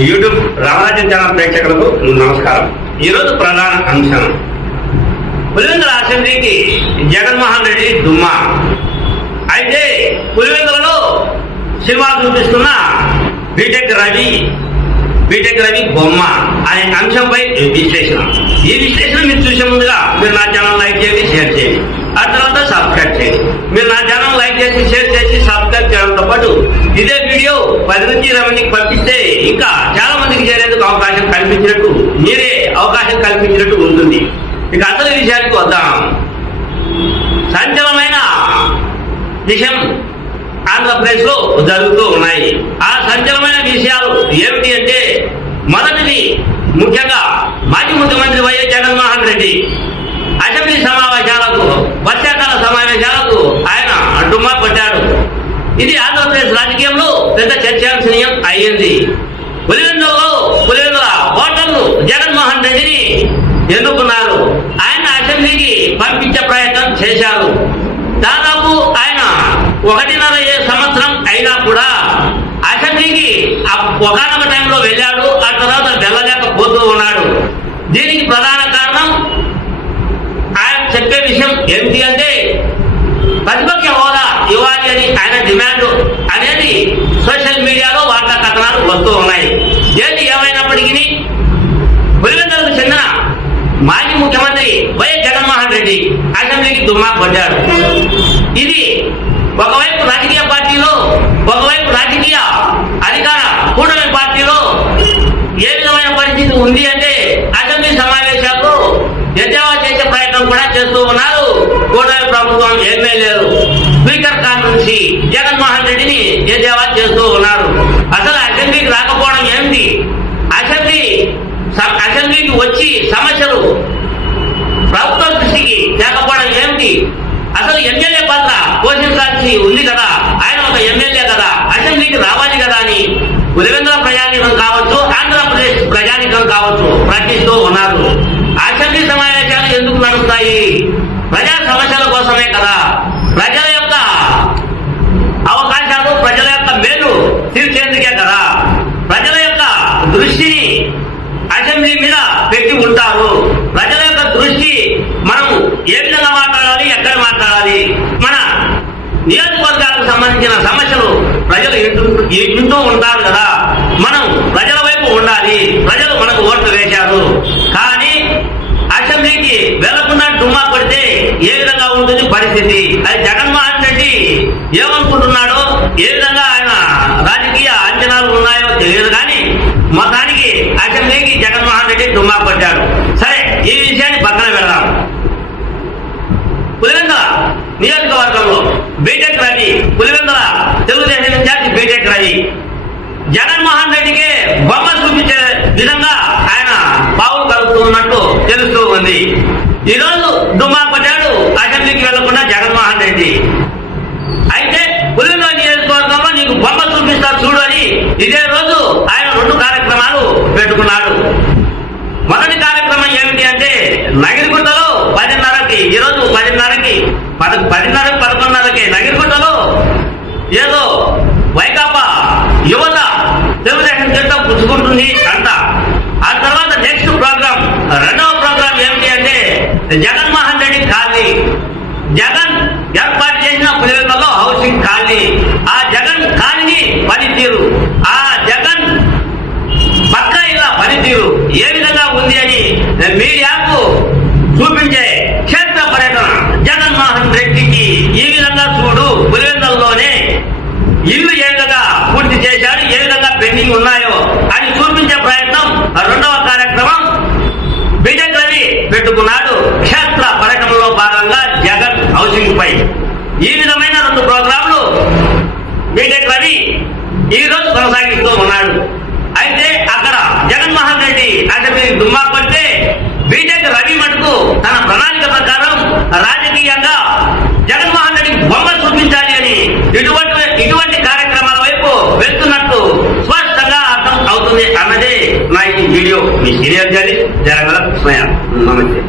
YouTube రామరాజ్యం channel ప్రేక్షకులకు నమస్కారం. ఈరోజు ప్రధాన అంశం. పులివెందుల అసెంబ్లీకి జగన్మోహన్ రెడ్డి దుమ్మా. అయితే పులివెందులలో సినిమా చూపిస్తున్న బీటెక్ రవి బీటెక్ రవి బొమ్మ అనే అంశంపై విశ్లేషణ. ఈ విశ్లేషణ మీరు చూసే ముందుగా మీరు నా ఛానల్ లైక్ చేయండి షేర్ చేయండి ఆ తర్వాత సబ్స్క్రైబ్ చేయండి మీరు నా ఛానల్ లైక్ చేసి షేర్ చేసి దాంతో పాటు ఇదే వీడియో పది నుంచి ఇరవై మందికి పంపిస్తే ఇంకా చాలా మందికి చేరేందుకు అవకాశం కల్పించినట్టు మీరే అవకాశం కల్పించినట్టు ఉంటుంది. ఇక అసలు విషయానికి వద్దాం. సంచలమైన విషయం ఆంధ్రప్రదేశ్లో జరుగుతూ ఉన్నాయి. ఆ సంచలమైన విషయాలు ఏమిటి అంటే మొదటిది ముఖ్యంగా మాజీ ముఖ్యమంత్రి వైఎస్ జగన్మోహన్ రెడ్డి అసెంబ్లీ సమావేశాలకు వర్షాకాల సమావేశాలకు ఆయన డుమ్మా కొట్టాడు ఇది ఆంధ్రప్రదేశ్ రాజకీయంలో పెద్ద చర్చాంశనీయం అయ్యింది. పులివెందులలో పులివెందుల ఓటర్లు జగన్మోహన్ రెడ్డిని ఎన్నుకున్నారు. ఆయన అసెంబ్లీకి పంపించే ప్రయత్నం చేశారు. దాదాపు ఆయన ఒకటిన్నర సంవత్సరం అయినా కూడా అసెంబ్లీకి ఒకనొక వస్తూ ఉన్నాయి. ఏది ఏమైనప్పటికీ పులివెందులకు చెందిన మాజీ ముఖ్యమంత్రి వైఎస్ జగన్మోహన్ రెడ్డి అసెంబ్లీకి దుమ్మా కొట్టాడు. ఇది ఒకవైపు రాజకీయ పార్టీలో ఒకవైపు రాజకీయ అధికార కూటమి పార్టీలో ఏ విధమైన పరిస్థితి ఉంది అంటే అసెంబ్లీ సమావేశాలకు ఎద్దేవా చేసే ప్రయత్నం కూడా చేస్తూ ఉన్నారు. కూటమి ప్రభుత్వం ఎమ్మెల్యేలు స్పీకర్ కాన్ నుంచి జగన్మోహన్ రెడ్డిని ఎద్దేవా చేస్తూ ఉన్నారు అసలు అసెంబ్లీకి రాకపోవడం ఏమిటి అసెంబ్లీ స- అసెంబ్లీకి వచ్చి సమస్యలు ప్రభుత్వ దృష్టికి తేకపోవడం ఏమిటి? అసలు ఎమ్మెల్యే పాత్ర పోషించాల్సి ఉంది కదా? ఆయన ఒక ఎమ్మెల్యే కదా? అసెంబ్లీకి రావాలి కదా అని పులివెందుల ప్రజానీకం కావచ్చు ఆంధ్రప్రదేశ్ ప్రజానీకం కావచ్చు ప్రశ్నిస్తూ ఉన్నారు. అసెంబ్లీ సమావేశాలు ఎందుకు నడుస్తాయి? ప్రజా సమస్యల కోసమే కదా. ప్రజల యొక్క అవకాశాలు ప్రజల యొక్క మేలు తీర్చేందుకే కదా. ప్రజల యొక్క దృష్టిని అసెంబ్లీ మీద పెట్టి ఉంటారు ప్రజల యొక్క దృష్టి మనం ఏ విధంగా మాట్లాడాలి ఎక్కడ మాట్లాడాలి మన నియోజకవర్గాలకు సంబంధించిన సమస్యలు ప్రజలు వింటూ- ఉంటారు కదా. మనం ప్రజల వైపు ఉండాలి. ప్రజలు మనకు ఓట్లు వేశారు. కానీ అసెంబ్లీకి వెళ్ళకుండా డుమ్మా కొడితే ఏ విధంగా ఉంటుంది పరిస్థితి? అది జగన్మోహన్ రెడ్డి ఏమనుకుంటున్నాడో ఏ విధంగా ఆయన రాజకీయ అంచనాలు ఉన్నాయో తెలియదు కానీ మొత్తానికి అసెంబ్లీకి జగన్మోహన్ రెడ్డి డుమ్మా కొట్టాడు. సరే ఈ విషయాన్ని పక్కన పెడదాం. పులివెందుల నియోజకవర్గంలో బీటెక్ రవి పులివెందుల నిజంగా ఆయన పావులు కలుపుతున్నట్లు తెలుస్తూ ఉంది. ఈరోజు దుమ్మా పట్టాడు అసెంబ్లీకి వెళ్ళకుండా జగన్మోహన్ రెడ్డి. అయితే పులిలో నియోజకవర్గంలో నీకు బొమ్మ చూపిస్తా చూడు అని ఇదే రోజు ఆయన రెండు కార్యక్రమాలు పెట్టుకున్నాడు. మొదటి కార్యక్రమం ఏమిటి అంటే నగిరిగుట్టలో పదిన్నరకి ఈరోజు పదిన్నరకి పద పదిన్నర పదకొండున్నరకి నగిరిగుట్టలో ఏదో వైకాపా యువత తెలుగుదేశం చేత పుచ్చుకుంటుంది జగన్మోహన్ రెడ్డి ఖాళీ. జగన్ ఏర్పాటు చేసిన పులివెందులలో హౌసింగ్ ఖాళీ. ఆ జగన్ ఖాళీ పనితీరు. ఆ జగన్ పక్క ఇలా పనితీరు. ఏ విధంగా ఉంది అని మీడియాకు చూపించే క్షేత్ర పర్యటన జగన్మోహన్ రెడ్డికి ఈ విధంగా చూడు. పులివెందులలోనే ఇల్లు ఏ విధంగా పూర్తి చేశాడు ఏ విధంగా పెండింగ్ ఉన్నాయో ఈ రోజు కొనసాగిస్తూ ఉన్నాడు. అయితే అక్కడ జగన్మోహన్ రెడ్డి అంటే మీరు దుమ్మా పడితే బీజేపీ రవి మటుకు తన ప్రణాళిక ప్రకారం రాజకీయంగా జగన్మోహన్ రెడ్డి బొమ్మ చూపించాలి అని ఇటువంటి ఇటువంటి కార్యక్రమాల వైపు వెళ్తున్నట్టు స్పష్టంగా అర్థం అవుతుంది అన్నదే నా ఈ వీడియో. మీ సీరియల్ జరి జరగల నమస్తే.